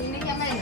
Ini nyaman.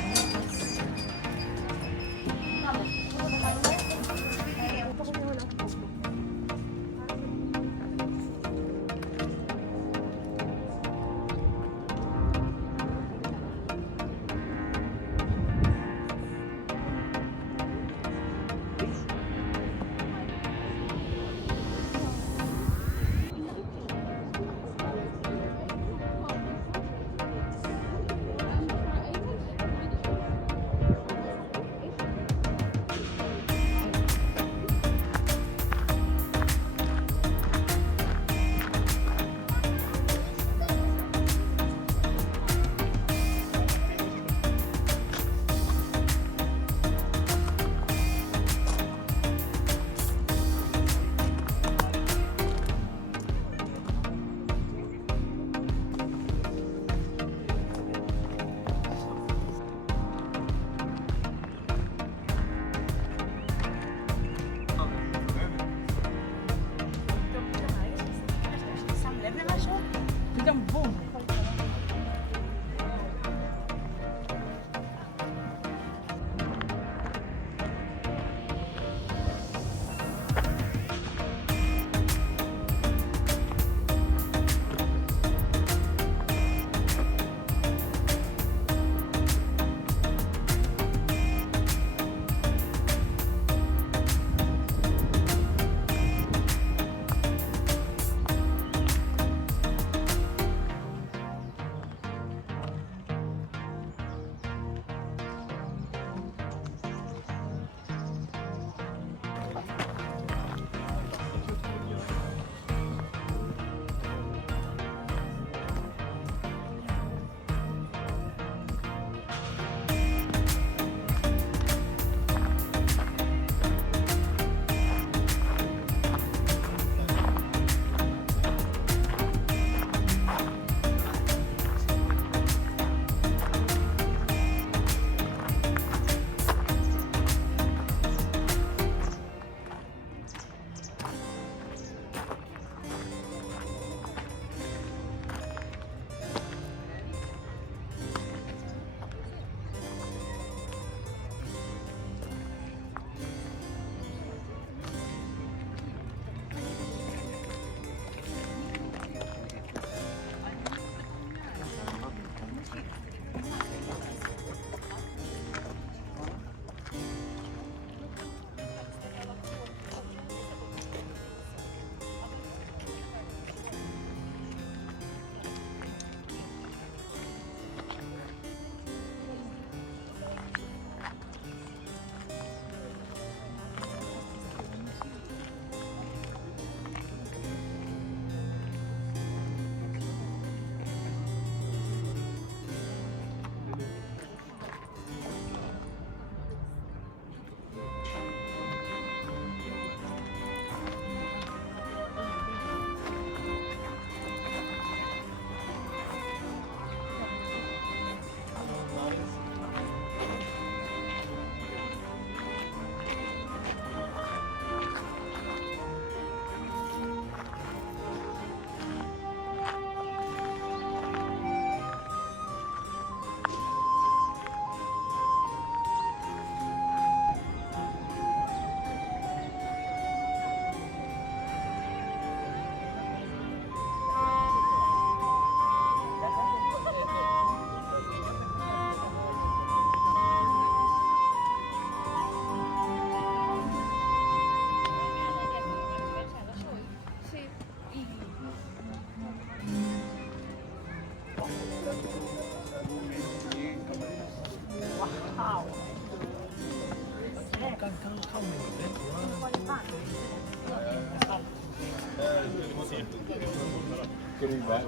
Getting back.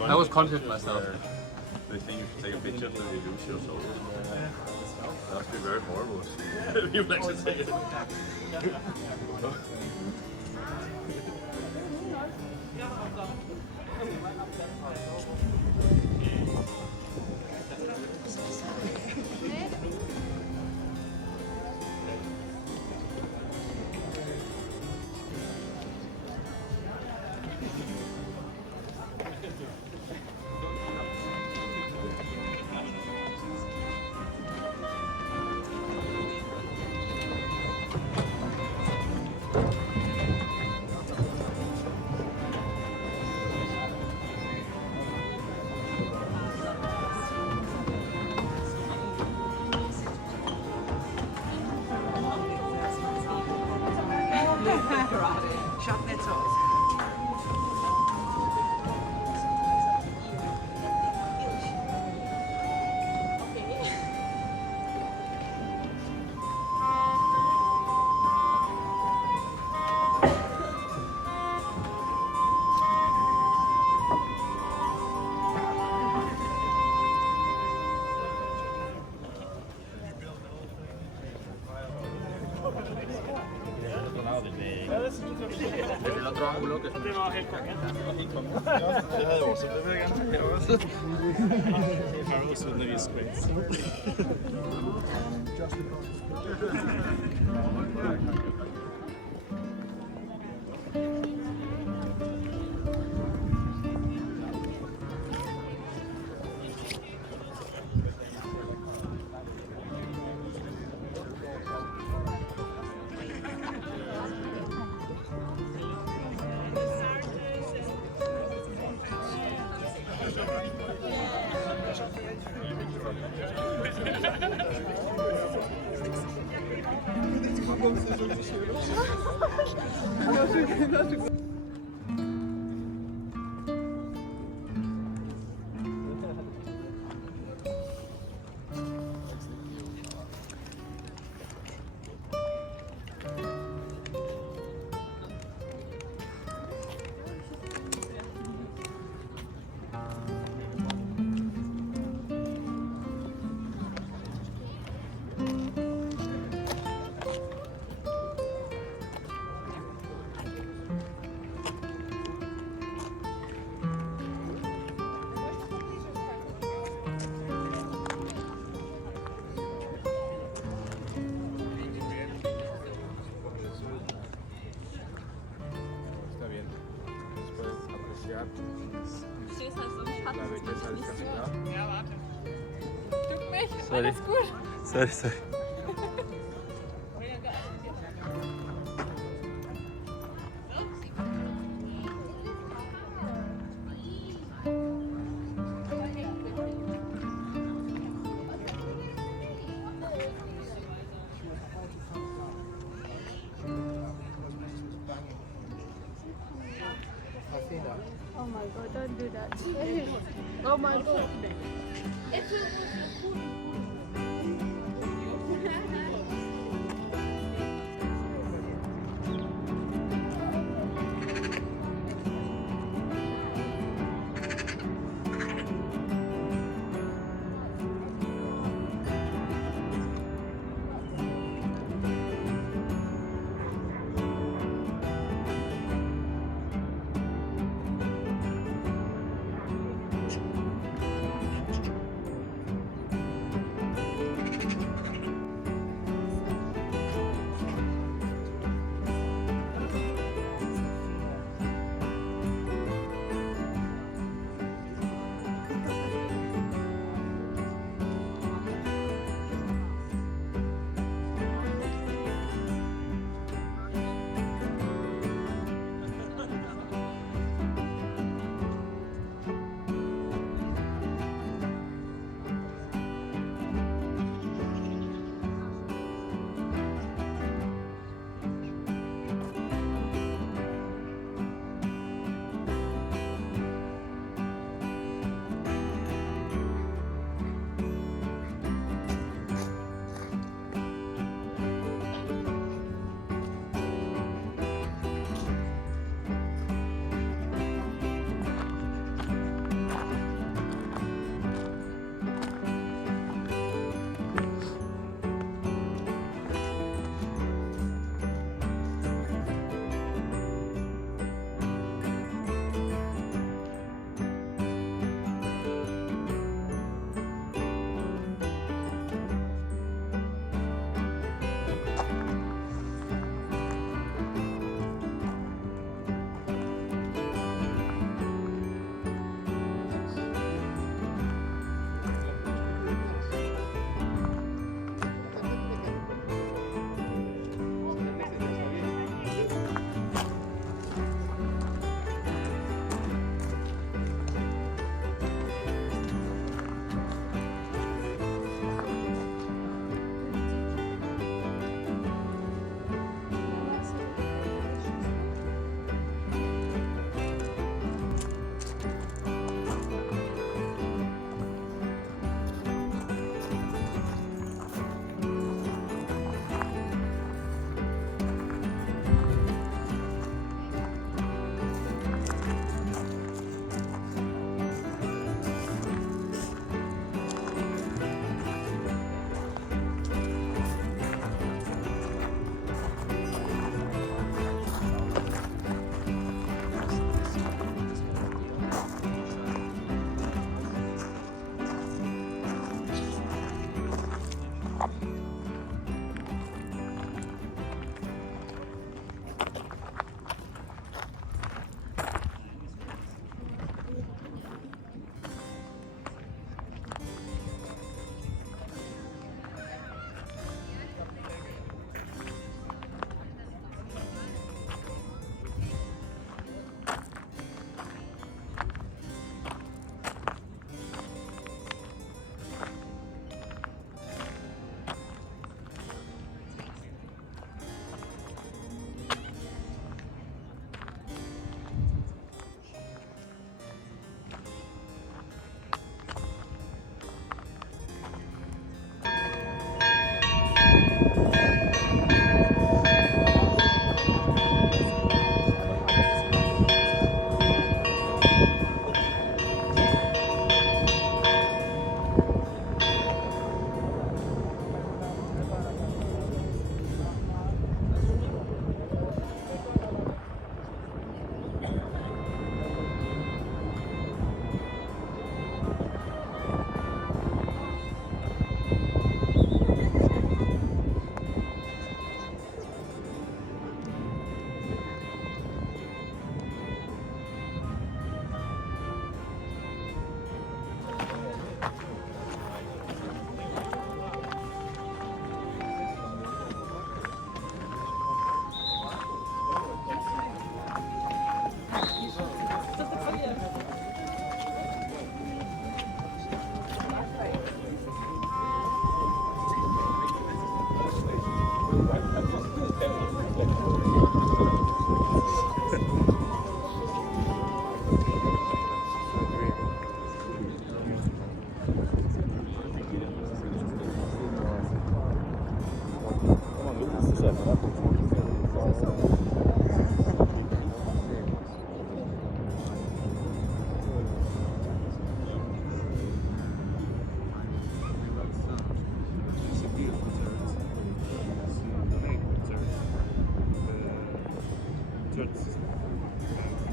I was confident myself. They think you should take a picture so you lose your soul. That must be very horrible. You actually take it. El otro ángulo que es Det var helt konge. Det havde jeg også. Det vil jeg gerne have også. Farrells with the sprays. Está bien. Después apreciar la belleza de esta ciudad. Tut mich, Sorry. alles gut. Sorry. Oh my god, don't do that. Oh my god.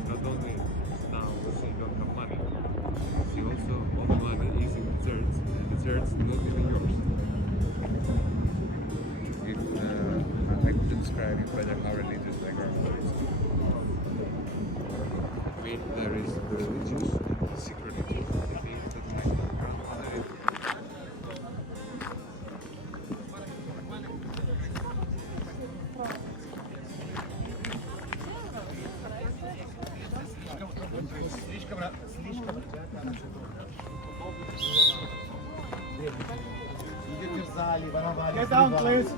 Not only now she don't have money, she also all the money is in the church, and the church not even yours. I could describe it better how religious the grandmother is. I mean, there is the religious and the secret religious. I think that my grandmother is Get down, please.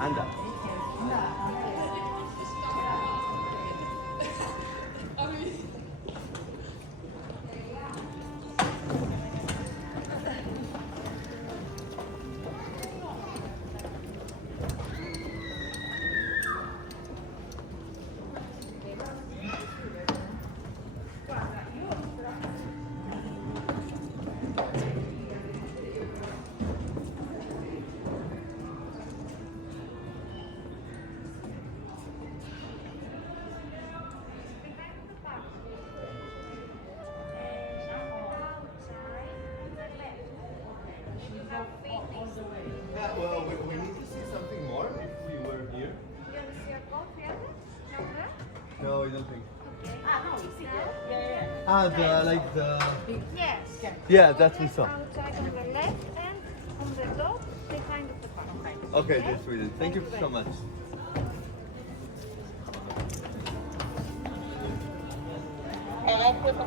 Anda. Yeah, well, we need to see something more if we were here. No, I don't think. Ah, the like the. Yes. Yeah, that we saw. Outside on the left and on the top behind of the park. Okay, that's really. Thank you so much. El éxito,